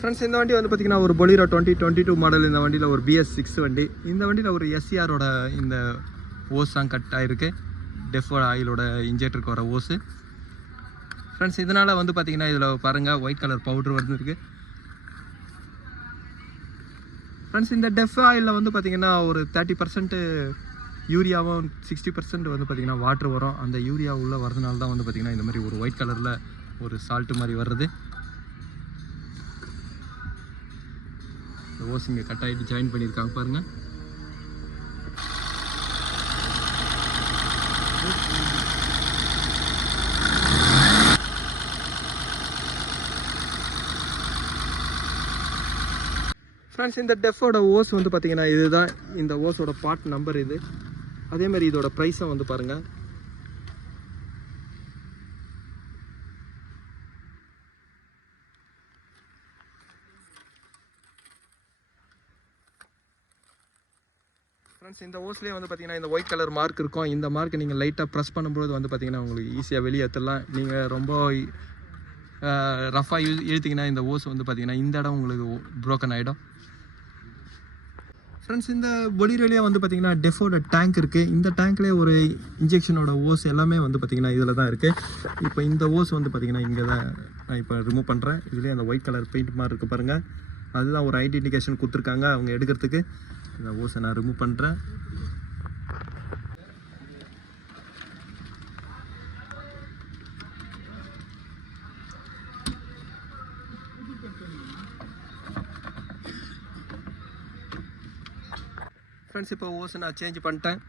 Friends இந்த வண்டி வந்து பார்த்திங்கன்னா ஒரு பொலிரோ 2022 மாடல். இந்த வண்டியில் ஒரு BS6 வண்டி. இந்த வண்டியில் ஒரு SCRோட இந்த ஓஸ் தான் கட் ஆகிருக்கு. டெஃபோட ஆயிலோட இன்ஜெக்டருக்கு வர ஓஸு. ஃப்ரெண்ட்ஸ் இதனால் வந்து பார்த்திங்கன்னா இதில் பாருங்கள் ஒயிட் கலர் பவுட்ரு வந்துருக்கு. ஃப்ரெண்ட்ஸ் இந்த டெஃப் ஆயிலில் வந்து பார்த்திங்கன்னா ஒரு 30% யூரியாவும் 60% வந்து பார்த்திங்கன்னா வாட்ரு வரும். அந்த யூரியா உள்ளே வரதுனால தான் வந்து பார்த்திங்கன்னா இந்த மாதிரி ஒரு ஒயிட் கலரில் ஒரு சால்ட்டு மாதிரி வர்றது. ஓஸ் இங்கே கட் ஆகிட்டு ஜாயின் பண்ணியிருக்காங்க பாருங்கள். ஃப்ரெண்ட்ஸ் இந்த டெஃபோட ஓஸ் வந்து பார்த்திங்கன்னா இதுதான் இந்த ஓஸோட பார்ட் நம்பர் இது. அதேமாதிரி இதோட ப்ரைஸை வந்து பாருங்கள். ஃப்ரெண்ட்ஸ் இந்த ஓஸ்லேயே வந்து பார்த்திங்கன்னா இந்த ஒயிட் கலர் மார்க் இருக்கும். இந்த மார்க்கை நீங்கள் லைட்டாக ப்ரெஸ் பண்ணும்போது வந்து பார்த்திங்கன்னா உங்களுக்கு ஈஸியாக வெளியே ஏற்றலாம். நீங்கள் ரொம்ப ரஃபாக இழுத்திங்கன்னா இந்த ஓஸ் வந்து பார்த்திங்கன்னா இந்த இடம் உங்களுக்கு ப்ரோக்கன் ஆகிடும். ஃப்ரெண்ட்ஸ் இந்த பொலிரோலேயே வந்து பார்த்திங்கன்னா டெஃபோட டேங்க் இருக்குது. இந்த டேங்க்லேயே ஒரு இன்ஜெக்ஷனோட ஓஸ் எல்லாமே வந்து பார்த்திங்கன்னா இதில் தான் இருக்குது. இப்போ இந்த ஓஸ் வந்து பார்த்திங்கன்னா இங்கே தான் நான் இப்போ ரிமூவ் பண்ணுறேன். இதுலேயே அந்த ஒயிட் கலர் பெயிண்ட் மாதிரி இருக்குது பாருங்கள். அதுதான் ஒரு ஐடென்டிஃபிகேஷன் கொடுத்துருக்காங்க அவங்க எடுக்கிறதுக்கு. இந்த ஓஸை நான் ரிமூவ் பண்ணுறேன். ஃப்ரெண்ட்ஸ் இப்போ ஓஸை நான் சேஞ்ச் பண்ணிட்டேன்.